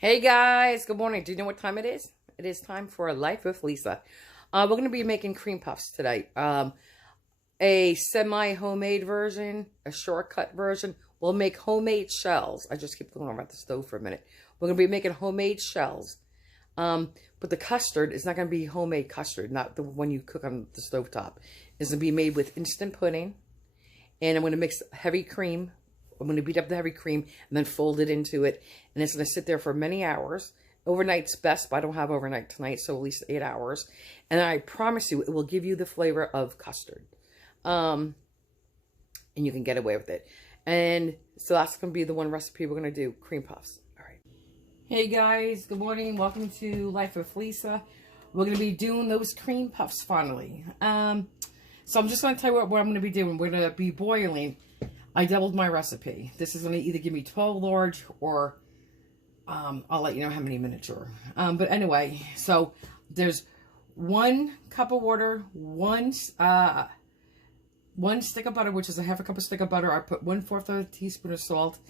Hey guys, good morning. Do you know what time it is? It is time for a Life with Lisa. We're going to be making cream puffs today. A semi-homemade version, a shortcut version. We'll make homemade shells. I just keep going around the stove for a minute. We're going to be making homemade shells. But the custard is not going to be homemade custard, not the one you cook on the stovetop. It's going to be made with instant pudding. And I'm going to mix heavy cream. I'm going to beat up the heavy cream and then fold it into it. And it's going to sit there for many hours. Overnight's best, but I don't have overnight tonight, so at least 8 hours. And I promise you, it will give you the flavor of custard. And you can get away with it. And so that's going to be the one recipe we're going to do, cream puffs. All right. Hey guys, good morning. Welcome to Life with Lisa. We're going to be doing those cream puffs finally. So I'm just going to tell you what I'm going to be doing. We're going to be boiling. I doubled my recipe. This is going to either give me 12 large or I'll let you know how many miniature. But anyway, so there's 1 cup of water, one stick of butter, which is a half a cup of stick of butter. I put 1/4 of a teaspoon of salt.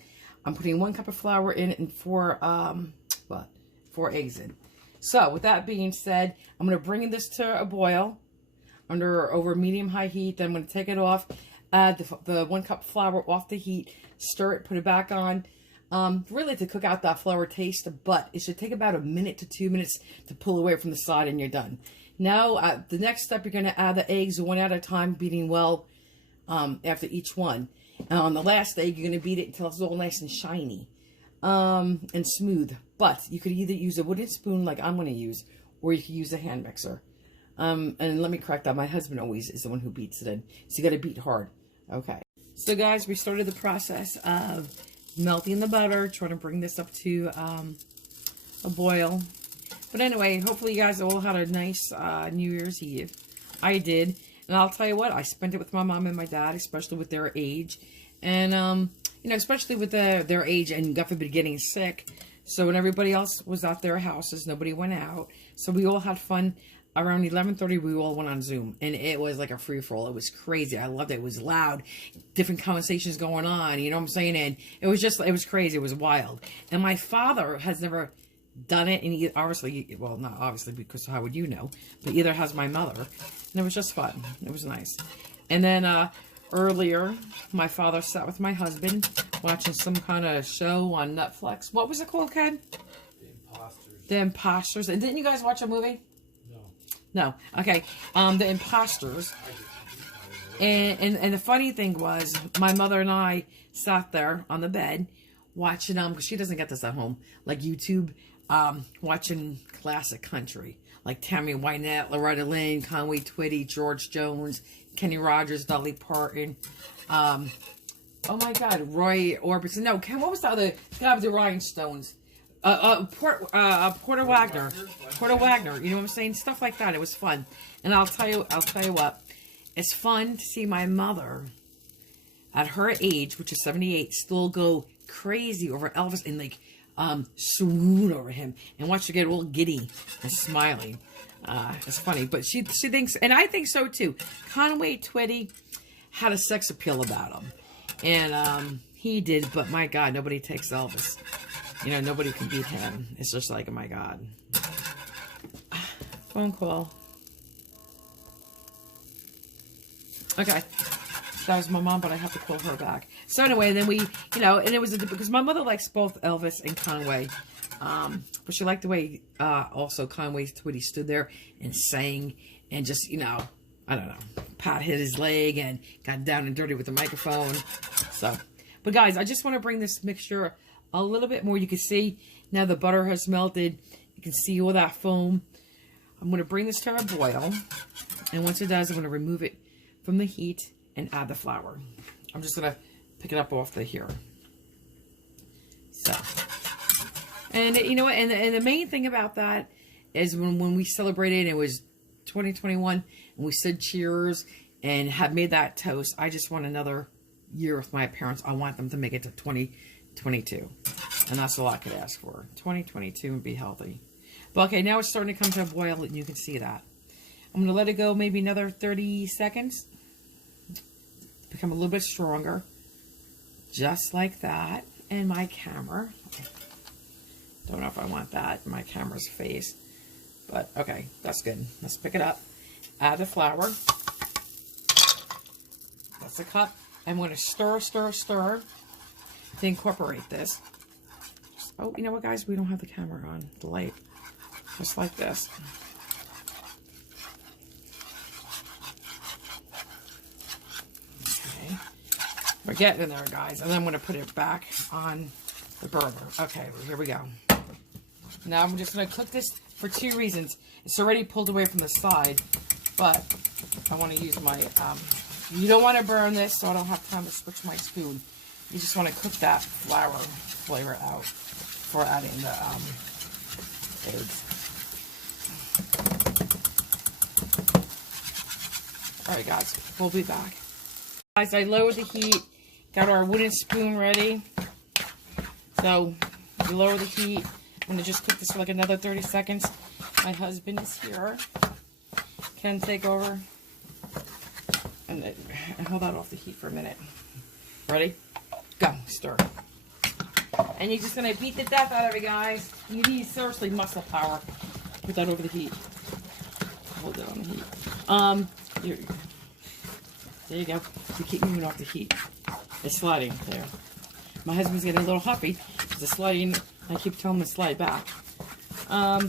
I'm putting 1 cup of flour in and 4 eggs in. So with that being said, I'm going to bring this to a boil over medium-high heat. Then I'm going to take it off. Add the 1 cup flour off the heat, stir it, put it back on. Really to cook out that flour taste, but it should take about 1 minute to 2 minutes to pull away from the side and you're done. Now, the next step, you're going to add the eggs one at a time, beating well after each one. And on the last egg, you're going to beat it until it's all nice and shiny and smooth. But you could either use a wooden spoon like I'm going to use, or you could use a hand mixer. And let me correct that. My husband always is the one who beats it in. So you got to beat hard. Okay. So guys, we started the process of melting the butter, trying to bring this up to a boil. But anyway, hopefully you guys all had a nice New Year's Eve. I did. And I'll tell you what, I spent it with my mom and my dad, especially with their age. And, you know, especially with their age and God forbid getting sick. So when everybody else was at their houses, nobody went out. So we all had fun. Around 11:30, we all went on Zoom, and it was like a free-for-all. It was crazy. I loved it. It was loud, different conversations going on, you know what I'm saying? And it was crazy. It was wild. And my father has never done it, and he obviously, well, not obviously, because how would you know? But either has my mother, and it was just fun. It was nice. And then earlier, my father sat with my husband watching some kind of show on Netflix. What was it called, Ken? The Imposters. The Imposters. And didn't you guys watch a movie? No. Okay. The Imposters. And the funny thing was, my mother and I sat there on the bed watching, because she doesn't get this at home, like YouTube, watching classic country. Like Tammy Wynette, Loretta Lynn, Conway Twitty, George Jones, Kenny Rogers, Dolly Parton. Oh my God, Roy Orbison. No, Ken, what was the other guy with the Rhinestones? Porter Wagner. Porter Wagner. You know what I'm saying? Stuff like that. It was fun. And I'll tell you what. It's fun to see my mother at her age, which is 78, still go crazy over Elvis and like swoon over him and watch her get all giddy and smiling. It's funny. But she thinks, and I think so too, Conway Twitty had a sex appeal about him. And he did, but my God, nobody takes Elvis. You know, nobody can beat him. It's just like, oh my God. Phone call. Okay. That was my mom, but I have to call her back. So anyway, then we, you know, and it was, because my mother likes both Elvis and Conway. But she liked the way, also Conway Twitty stood there and sang and just, you know, I don't know, Pat hit his leg and got down and dirty with the microphone. So, but guys, I just want to bring this mixture a little bit more. You can see now the butter has melted. You can see all that foam. I'm going to bring this to a boil. And once it does, I'm going to remove it from the heat and add the flour. I'm just going to pick it up off the here. So, and you know what? And the main thing about that is when we celebrated, it was 2021, and we said cheers and had made that toast. I just want another year with my parents. I want them to make it to 2022, and that's all I could ask for. 2022 and be healthy. But okay, now it's starting to come to a boil, and you can see that. I'm going to let it go maybe another 30 seconds. Become a little bit stronger. Just like that. And my camera. Don't know if I want that in my camera's face. But, okay, that's good. Let's pick it up. Add the flour. That's a cup. I'm going to stir, stir, stir to incorporate this. Oh, you know what, guys? We don't have the camera on, the light. Just like this. Okay. We're getting in there, guys. And then I'm going to put it back on the burner. Okay, well, here we go. Now I'm just going to cook this for 2 reasons. It's already pulled away from the side, but I want to use my, you don't want to burn this, so I don't have time to switch my spoon. You just want to cook that flour flavor out before adding the eggs. Alright guys, we'll be back. Guys, I lowered the heat, got our wooden spoon ready. So, you lower the heat. I'm going to just cook this for like another 30 seconds. My husband is here. Can take over. And hold that off the heat for a minute. Ready? Go. Stir. And you're just going to beat the death out of it, guys. You need seriously muscle power. Put that over the heat. Hold it on the heat. There you go. You keep moving off the heat. It's sliding there. My husband's getting a little huffy. It's sliding. I keep telling him to slide back. I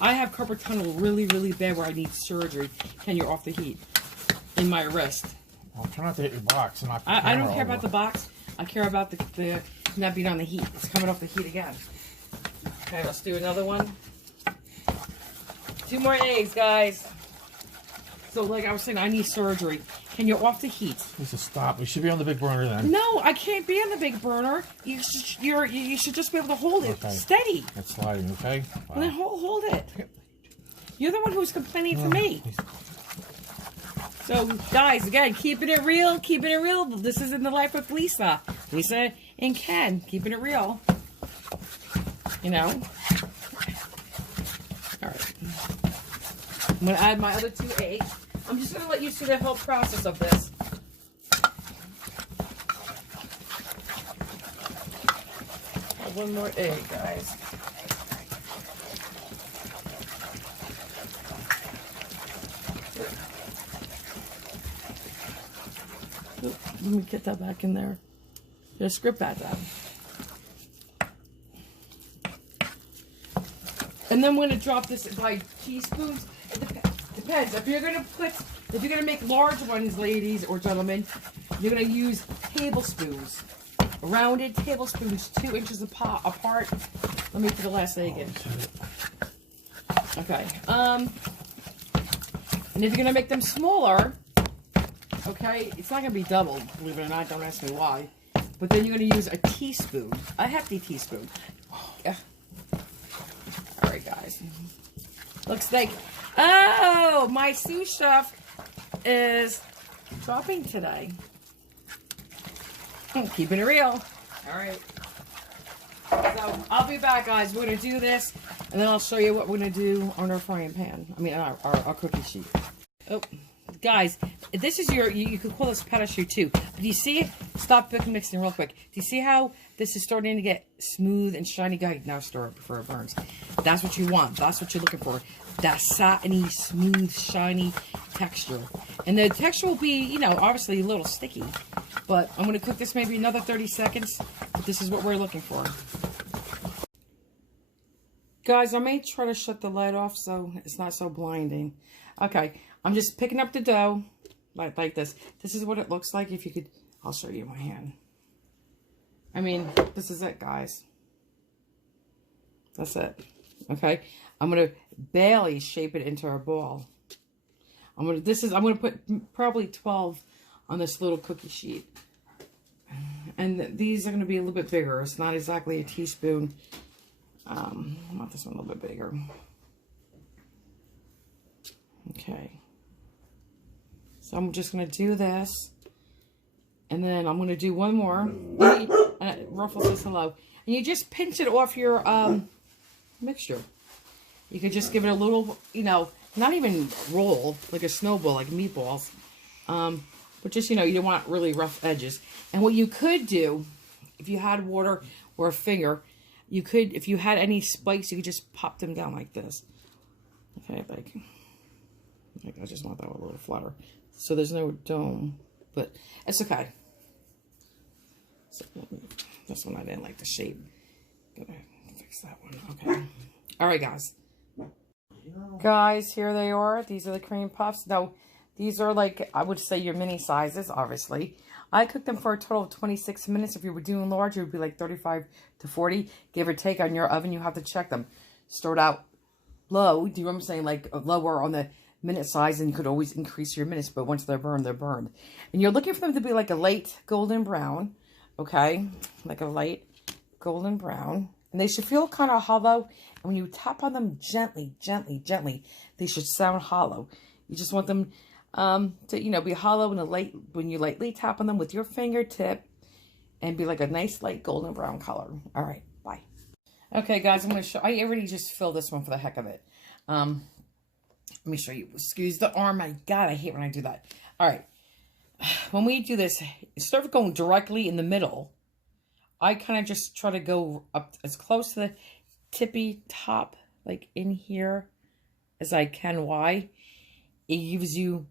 have carpal tunnel really, really bad where I need surgery. Ken, you're off the heat. In my wrist. Well, try not to hit your box. And I don't care about the box. I care about the not being on the heat. It's coming off the heat again. Okay, let's do another one. 2 more eggs, guys. So, like I was saying, I need surgery. Can you off the heat? This is stop. We should be on the big burner then. No, I can't be on the big burner. You should just be able to hold it steady. It's sliding, okay? Wow. And then hold it. You're the one who's complaining for me. So, guys, again, keeping it real, keeping it real. This is In the Life with Lisa. Lisa and Ken, keeping it real. You know? All right. I'm going to add my other 2 eggs. I'm just going to let you see the whole process of this. Add 1 more egg, guys. Let me get that back in there. Just script that down. And then I'm going to drop this by teaspoons. It depends. If you're going to make large ones, ladies or gentlemen, you're going to use tablespoons. Rounded tablespoons, 2 inches apart. Let me put the last egg in. Okay. And if you're going to make them smaller, okay, it's not going to be double, believe it or not. Don't ask me why. But then you're going to use a teaspoon, a hefty teaspoon. Yeah. All right, guys. Looks like, oh, my sous chef is shopping today. Keeping it real. All right. So I'll be back, guys. We're going to do this, and then I'll show you what we're going to do on our frying pan. I mean, our cookie sheet. Oh. Guys, this is you could call this parachute too. But do you see it? Stop mixing real quick. Do you see how this is starting to get smooth and shiny? Guys, now stir it before it burns. That's what you want. That's what you're looking for. That satiny, smooth, shiny texture. And the texture will be, you know, obviously a little sticky. But I'm going to cook this maybe another 30 seconds. But this is what we're looking for. Guys, I may try to shut the light off so it's not so blinding. Okay. I'm just picking up the dough like this. This is what it looks like. If you could, I'll show you my hand. I mean, this is it, guys. That's it. Okay. I'm gonna barely shape it into a ball. I'm gonna put probably 12 on this little cookie sheet. And these are gonna be a little bit bigger. It's not exactly a teaspoon. I want this one a little bit bigger. Okay. So I'm just going to do this. And then I'm going to do one more. Ruffles says hello. And you just pinch it off your mixture. You could just give it a little, you know, not even roll, like a snowball, like meatballs. But just, you know, you don't want really rough edges. And what you could do, if you had water or a finger, You could, if you had any spikes, you could just pop them down like this. Okay, like I just want that a little flatter. So there's no dome, but it's okay. So this one I didn't like the shape. Gonna fix that one. Okay. All right, guys. Guys, here they are. These are the cream puffs. Now, these are like, I would say your mini sizes, obviously. I cooked them for a total of 26 minutes. If you were doing large, it would be like 35 to 40, give or take on your oven. You have to check them. Start out low. Do you know what I'm saying? Like lower on the minute size, and you could always increase your minutes, but once they're burned, they're burned. And you're looking for them to be like a light golden brown, okay? Like a light golden brown. And they should feel kind of hollow. And when you tap on them gently, gently, gently, they should sound hollow. You just want them to, you know, be hollow and when you lightly tap on them with your fingertip and be like a nice light golden brown color. All right, bye. Okay, guys, I'm going to show, I already just filled this one for the heck of it. Let me show you. Excuse the arm. My God, I hate when I do that. All right. When we do this, instead of going directly in the middle, I kind of just try to go up as close to the tippy top, like in here, as I can. Why? It gives you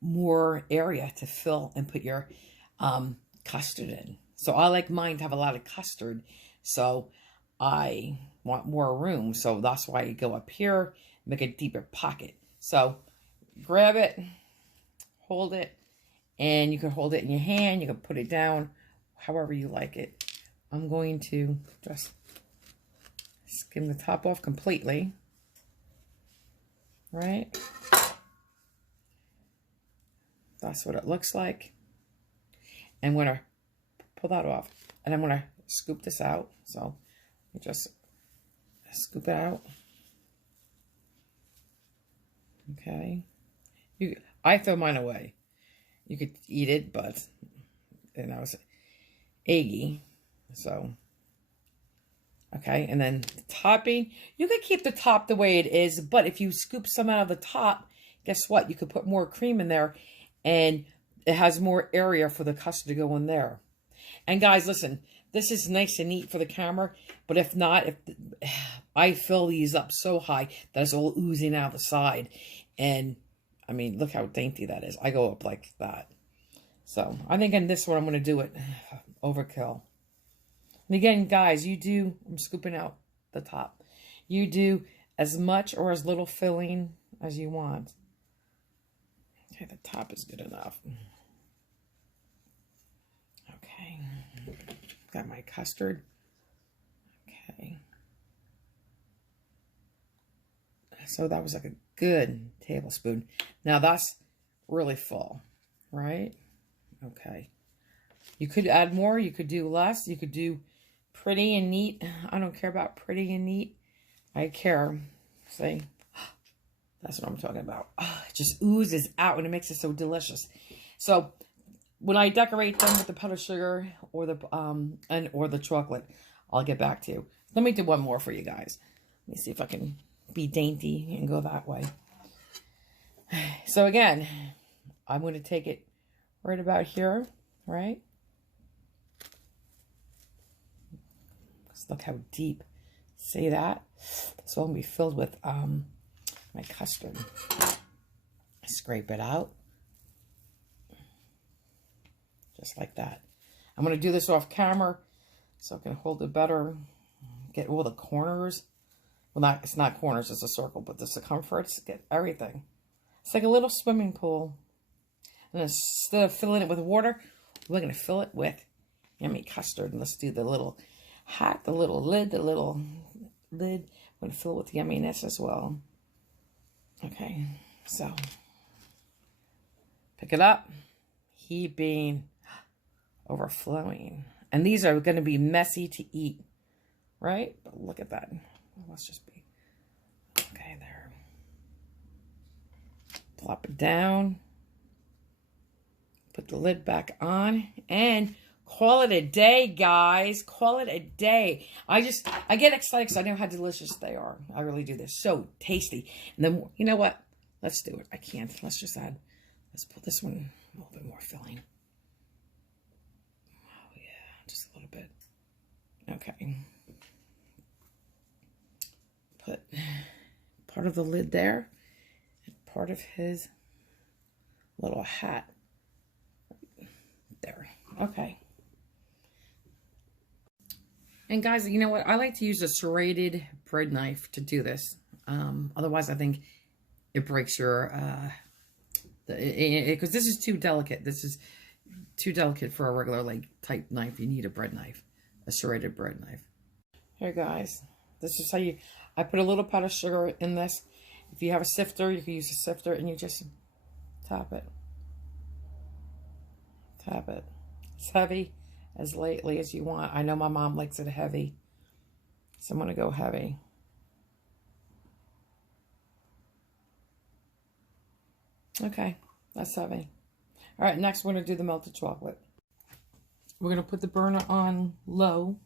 more area to fill and put your custard in. So I like mine to have a lot of custard. So I want more room. So that's why you go up here, make a deeper pocket. So grab it, hold it, and you can hold it in your hand. You can put it down however you like it. I'm going to just skim the top off completely. Right? That's what it looks like. I'm going to pull that off. And I'm going to scoop this out. So you just scoop it out. Okay. I throw mine away. You could eat it, but I was eggy. So, okay. And then the topping, you could keep the top the way it is, but if you scoop some out of the top, guess what? You could put more cream in there, and it has more area for the custard to go in there. And guys, listen, this is nice and neat for the camera, but if not, I fill these up so high that it's all oozing out the side. And I mean, look how dainty that is. I go up like that. So I think in this one, I'm going to do it overkill. And again, guys, I'm scooping out the top. You do as much or as little filling as you want. Okay, the top is good enough. Okay. Got my custard. Okay. So that was like a good tablespoon. Now that's really full, right? Okay. You could add more. You could do less. You could do pretty and neat. I don't care about pretty and neat. I care. See? That's what I'm talking about. It just oozes out and it makes it so delicious. So when I decorate them with the powdered sugar or the chocolate, I'll get back to you. Let me do one more for you guys. Let me see if I can be dainty and go that way. So again, I'm going to take it right about here, right? Just look how deep. See that? This will be filled with my custard. Scrape it out. Just like that. I'm going to do this off camera so I can hold it better. Get all the corners. Well, it's not corners, it's a circle, but the circumference, get everything. It's like a little swimming pool. And instead of filling it with water, we're going to fill it with yummy custard. And let's do the little hat, the little lid. I'm going to fill it with yumminess as well. Okay, so pick it up, heaping, overflowing. And these are going to be messy to eat, right? But look at that. Let's just be, okay, there. Plop it down. Put the lid back on and call it a day, guys. Call it a day. I get excited because I know how delicious they are. I really do. They're so tasty. And then, you know what? Let's do it. I can't. Let's put this one a little bit more filling. Oh, yeah. Just a little bit. Okay. part of the lid there, and part of his little hat. There. Okay. And guys, you know what? I like to use a serrated bread knife to do this. Otherwise, I think it breaks your, because this is too delicate. This is too delicate for a regular, like, type knife. You need a bread knife, a serrated bread knife. Here, guys, this is how I put a little pot of sugar in this. If you have a sifter, you can use a sifter, and you just tap it. Tap it. It's heavy as lightly as you want. I know my mom likes it heavy, so I'm going to go heavy. Okay, that's heavy. All right, next we're going to do the melted chocolate. We're going to put the burner on low.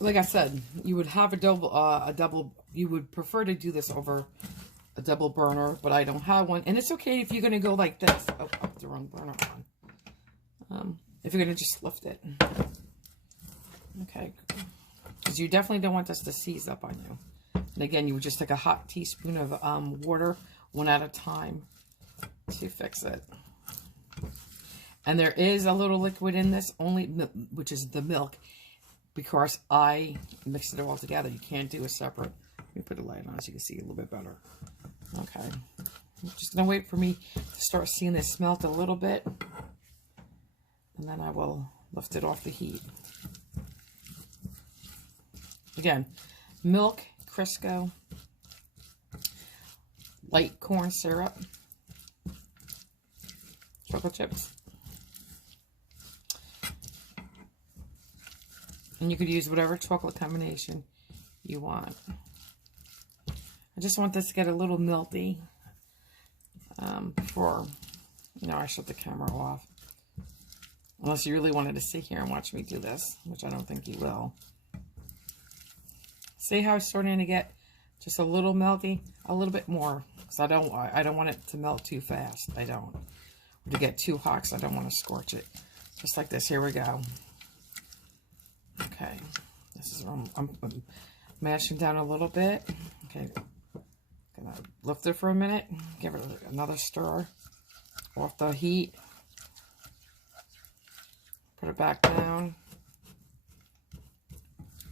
Like I said, you would have a double, you would prefer to do this over a double burner, but I don't have one. And it's okay if you're going to go like this. Oh, I put the wrong burner on. If you're going to just lift it. Okay. Because you definitely don't want this to seize up on you. And again, you would just take a hot teaspoon of water, one at a time, to fix it. And there is a little liquid in this, which is the milk, because I mixed it all together. You can't do a separate. Let me put the light on so you can see a little bit better. Okay. I'm just going to wait for me to start seeing this melt a little bit. And then I will lift it off the heat. Again, milk, Crisco, light corn syrup, chocolate chips. And you could use whatever chocolate combination you want. I just want this to get a little melty before, I shut the camera off. Unless you really wanted to sit here and watch me do this, which I don't think you will. See how it's starting to get just a little melty? A little bit more, because I don't want it to melt too fast. I don't. Or to get too hot, because I don't want to scorch it. Just like this. Here we go. Okay. This is I'm mashing down a little bit. Okay. Gonna lift it for a minute. Give it another stir off the heat. Put it back down.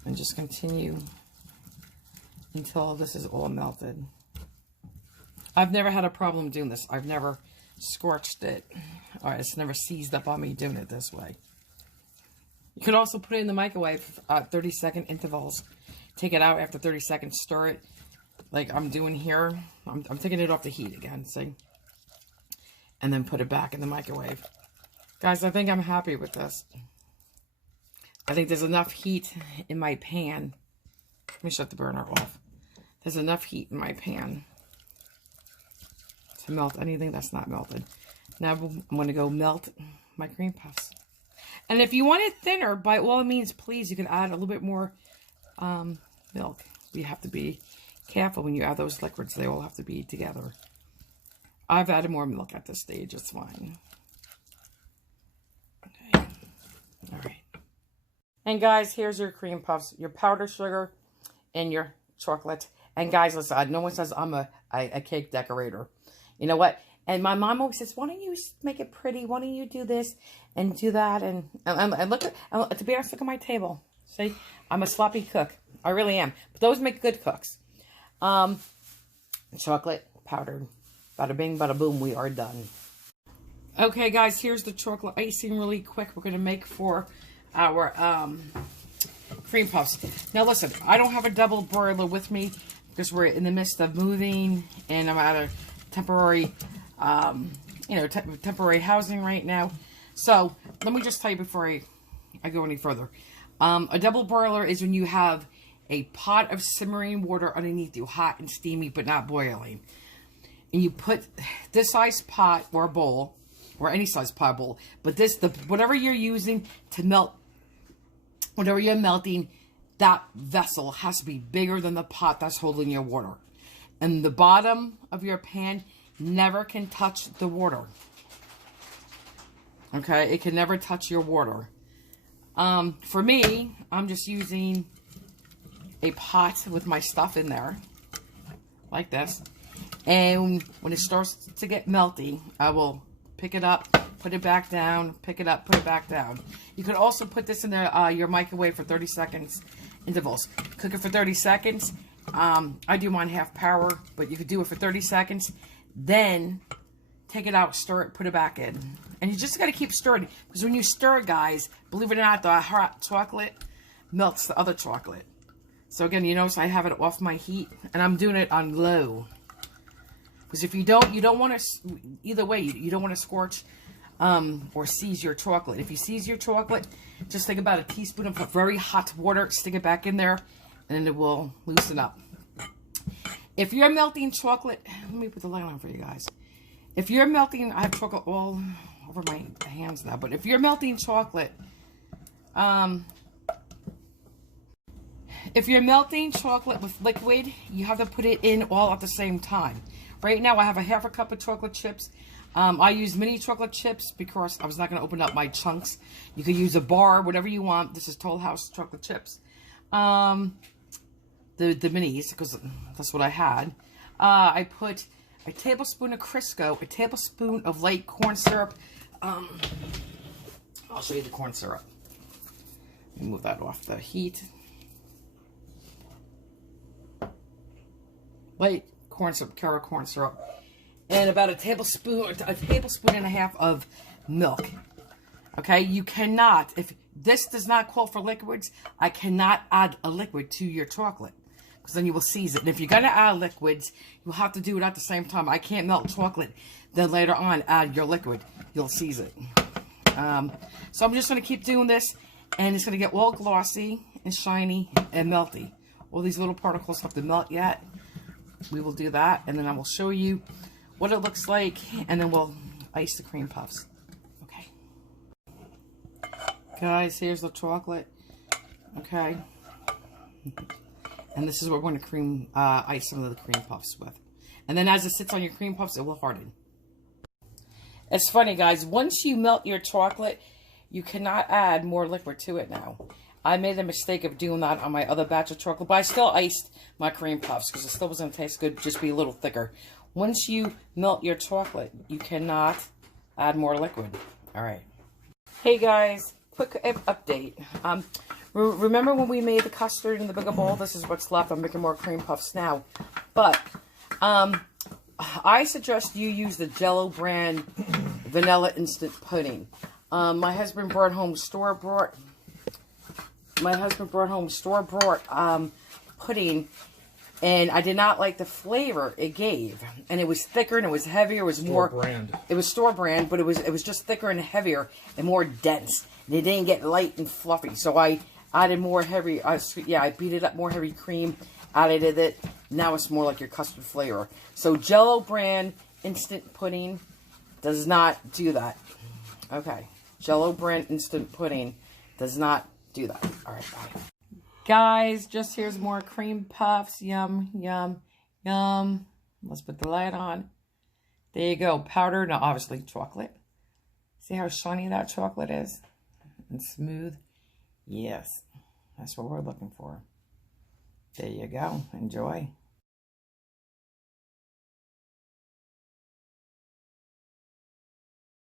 And just continue until this is all melted. I've never had a problem doing this. I've never scorched it. Or it's never seized up on me doing it this way. You could also put it in the microwave at 30-second intervals. Take it out after 30 seconds. Stir it like I'm doing here. I'm taking it off the heat again, see? And then put it back in the microwave. Guys, I think I'm happy with this. I think there's enough heat in my pan. Let me shut the burner off. There's enough heat in my pan to melt anything that's not melted. Now I'm going to go melt my cream puffs. And if you want it thinner, by all means, please, you can add a little bit more milk. You have to be careful when you add those liquids. They all have to be together. I've added more milk at this stage. It's fine. Okay. All right. And guys, here's your cream puffs, your powdered sugar, and your chocolate. And guys, listen, no one says I'm a cake decorator. You know what? And my mom always says, why don't you make it pretty? Why don't you do this and do that? And look at, to be honest, look at my table. See, I'm a sloppy cook. I really am. But those make good cooks. Chocolate powdered. Bada bing, bada boom, we are done. Okay, guys, here's the chocolate icing really quick. We're going to make for our cream puffs. Now, listen, I don't have a double broiler with me because we're in the midst of moving and I'm at a temporary, temporary housing right now. So, let me just tell you before I go any further. A double broiler is when you have a pot of simmering water underneath you, hot and steamy, but not boiling. And you put this size pot or bowl, or any size pot bowl, but whatever you're using to melt, whatever you're melting, that vessel has to be bigger than the pot that's holding your water. And the bottom of your pan never can touch the water. Okay, it can never touch your water. For me, I'm just using a pot with my stuff in there, like this. And when it starts to get melty, I will pick it up, put it back down, pick it up, put it back down. You could also put this in your microwave for 30 seconds intervals. Cook it for 30 seconds. I do mine half power, but you could do it for 30 seconds. Then take it out, stir it, put it back in. And you just got to keep stirring. Because when you stir, guys, believe it or not, the hot chocolate melts the other chocolate. So again, you notice I have it off my heat. And I'm doing it on low. Because if you don't want to, either way, you don't want to scorch or seize your chocolate. If you seize your chocolate, just take about a teaspoon of very hot water, stick it back in there, and it will loosen up. If you're melting chocolate, let me put the light on for you guys. If you're melting, I have chocolate all over my hands now, but if you're melting chocolate, if you're melting chocolate with liquid, you have to put it in all at the same time. Right now, I have a half a cup of chocolate chips. I use mini chocolate chips because I was not going to open up my chunks. You could use a bar, whatever you want. This is Toll House chocolate chips. The minis, because that's what I had. I put a tablespoon of Crisco, a tablespoon of light corn syrup. I'll show you the corn syrup. Let me move that off the heat. Light corn syrup, Cara corn syrup, and about a tablespoon and a half of milk. Okay, you cannot, if this does not call for liquids, I cannot add a liquid to your chocolate, because then you will seize it. And if you're gonna add liquids, you'll have to do it at the same time. I can't melt chocolate, then later on add your liquid. You'll seize it. So I'm just gonna keep doing this, and it's gonna get all glossy and shiny and melty. All these little particles have to melt yet. We will do that, and then I will show you what it looks like, and then we'll ice the cream puffs. Okay. Guys, here's the chocolate. Okay. And this is what we're going to ice some of the cream puffs with. And then as it sits on your cream puffs, it will harden. It's funny, guys. Once you melt your chocolate, you cannot add more liquid to it now. I made the mistake of doing that on my other batch of chocolate, but I still iced my cream puffs because it still was going to taste good, just be a little thicker. Once you melt your chocolate, you cannot add more liquid. All right. Hey guys, quick update. Remember when we made the custard in the bigger bowl? This is what's left. I'm making more cream puffs now. But I suggest you use the Jell-O brand vanilla instant pudding. My husband brought home store-bought pudding, and I did not like the flavor it gave. And it was thicker and it was heavier. It was more brand. It was store brand, but it was just thicker and heavier and more dense. And it didn't get light and fluffy. So I added more heavy. I beat it up, more heavy cream. Added it. Now it's more like your custard flavor. So Jell-O brand instant pudding does not do that. Okay, Jell-O brand instant pudding does not do that. All right, bye. Guys, just here's more cream puffs. Yum, yum, yum. Let's put the light on. There you go. Powdered, now obviously chocolate. See how shiny that chocolate is? And smooth. Yes, that's what we're looking for. There you go. Enjoy.